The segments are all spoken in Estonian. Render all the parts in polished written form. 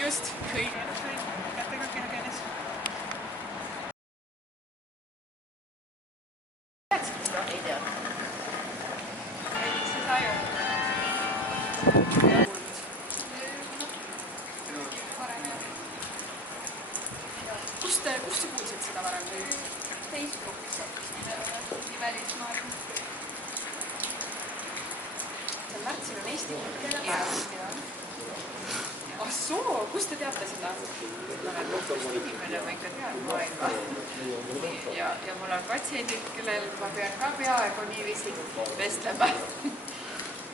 Just, kõige kätega kehakeeles. Ei tea. See sai ju. Kust sa kuulsid seda varem? Facebookis Välismaailm. Märtsil on Eesti keeles. Ah soo, kust te teate seda? Ma olen rohkem inimene, ma ikka tean maailma. Ja mul on patsiendid, kellel ma pean ka peaaegu niiviisi vestlema.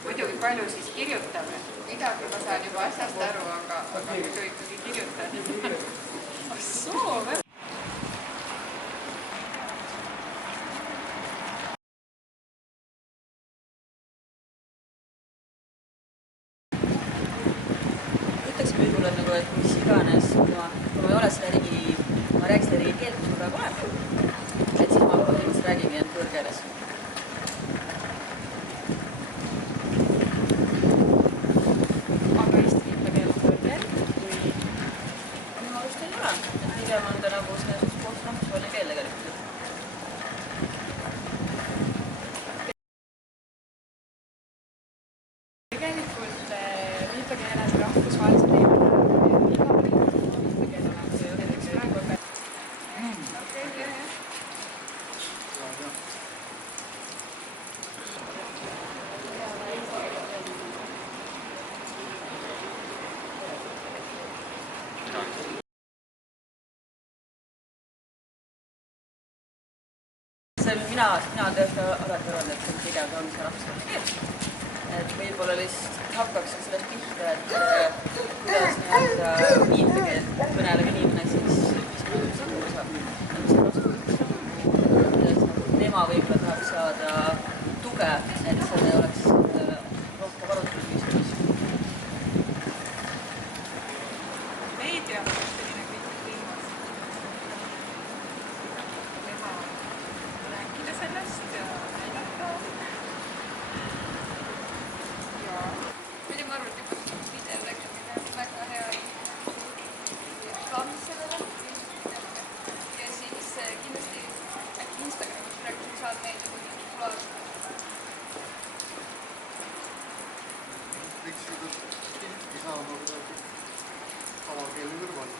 Muidugi palju siis kirjutame. Midagi ma saan juba asjast aru, aga muidu ikkagi kirjutan. Ah soo, väga. Võib-olla nagu, et mis iganes, kui ma ei ole seda riigi, ma räägin seda riigi keelt, mis ma praegu olen, et siis ma põhimõtteliselt räägingi end võõrkeeles. Aga eesti viipekeel on võõrkeel või? Minu arust ei ole. Pigem on ta nagu selles koos rahvusvaheline keel tegelikult. Tegelikult viipekeeled rahvusvahelised viipekeel. Mina tõesti alati arvan, et see pigem on see rahvusvaheline keel. Et võib-olla lihtsalt hakkaks sellest pihta, et kuidas viipekeelt kõnelev inimene siis ühiskonnas saab. Tema võib-olla tahaks saada tuge, et selle oleks rohkem arutelu ühiskonnas. Meedia on selline kriitik ilmas. Rääkida sellest ja näidata. Ja Mida ma arvan, et üks videotegemine on väga hea reklaam sellele. Ja siis kindlasti äkki Instagramis praegu sotsiaalmeedia kui populaar. Miks seda pilti saama kuidagi tavakeele kõrval?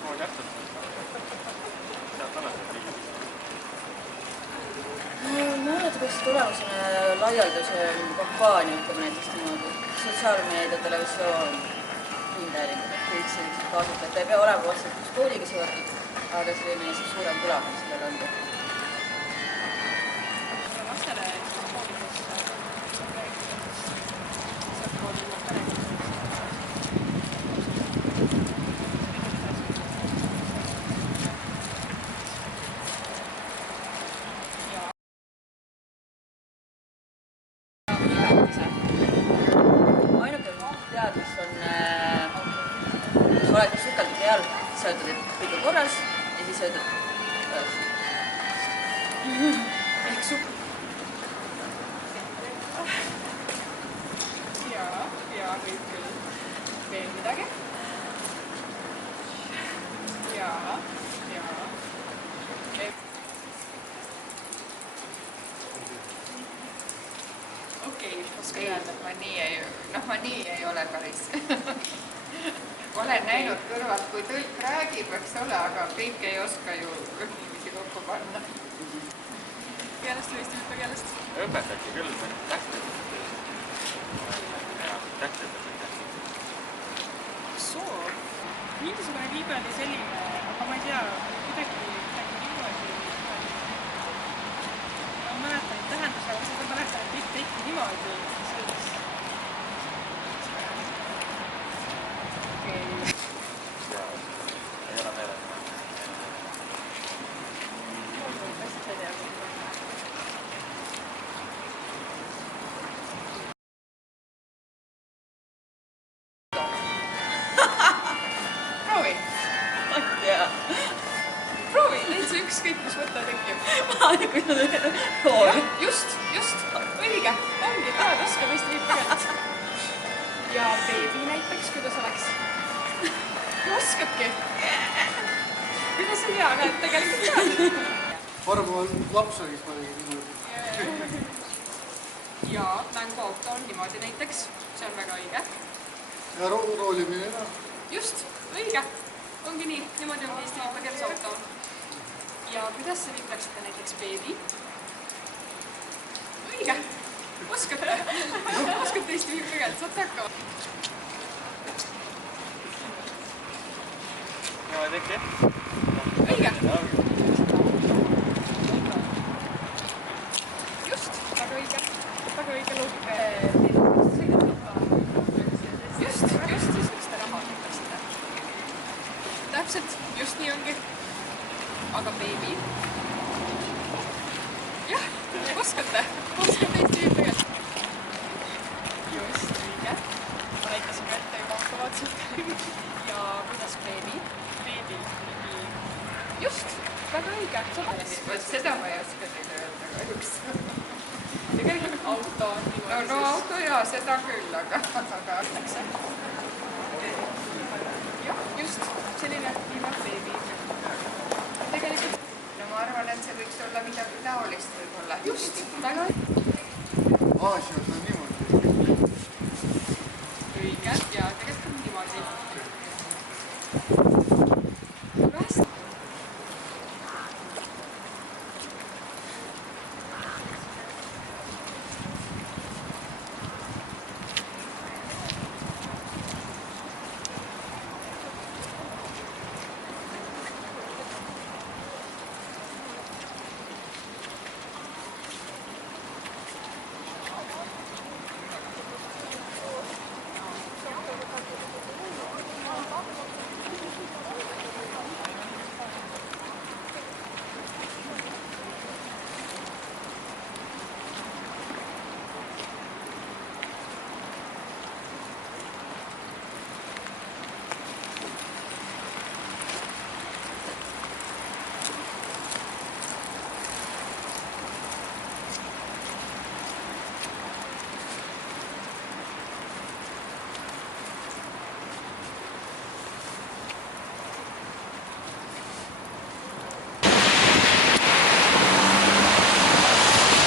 Ma täpselt sealt alati riigis. Ma arvan, et peaks tulemusena laialduse kampaania, ütleme näiteks niimoodi, sotsiaalmeedia, televisioon, ringhäälingud, kõik sellised kaasata, et ta ei pea olema otseselt üks kooliga seotud, aga selline suurem tulemus sellele anda. lastele koolides saab koolida perekonnas. Ainuke teadus on, kui sa oled sukeldud peal, siis sa ütled, et kõik on korras ja siis sa ütled korras. Ehk super. Ja võib küll veel midagi. Ja. Okei, oska öelda, Ma nii ei ole päris. Olen näinud kõrvalt, kui tõlk räägib, eks ole, aga kõik ei oska ju niiviisi kokku panna. keelest või eesti viipekeelest? Õpetati küll tähtedest. Ja tähtedest. Soo. Mingisugune viibe oli selline, aga ma ei tea, kuidagi niimoodi. Ma mäletan tähenduse, aga seda mäletan, et mitte ikka niimoodi. Okei. Ja ei ole meeles. Proovi. Jaa. Proovi, täitsa ükskõik, mis mõte tekib. just, õige, ongi, tahad oskab Eesti viib tegelikult. Ja beebi näiteks, kuidas oleks? Oskabki. Kuidas sa hea näed tegelikult tead? varem on laps oli, siis ma olin niimoodi. Ja mänguauto on niimoodi näiteks, see on väga õige. Ja roolimine. Just, õige. Ongi nii, niimoodi on Eesti viipakeeles auto. Ja kuidas sa viiplaksite näiteks beebi? Õige, oskate. Oskate Eesti viipakeeles, saate hakkama. Ja teke. Õige. Just, väga õige loogika. Just, siis te raha viiplaksite. Täpselt, just nii ongi. Aga beebi? Jah, oskate Eesti viipakeeles. Just, õige. Ma näitasin ka ette juba automaatselt. Ja kuidas beebi? Beebi. Just, väga õige. Seda ma ei oska teile öelda kahjuks. Tegelikult auto on niimoodi. No auto jaa, seda küll, aga... Jah, just, selline viimane beebi. Tegelikult... No ma arvan, et see võiks olla midagi taolist võib-olla. Just, väga... Aasias on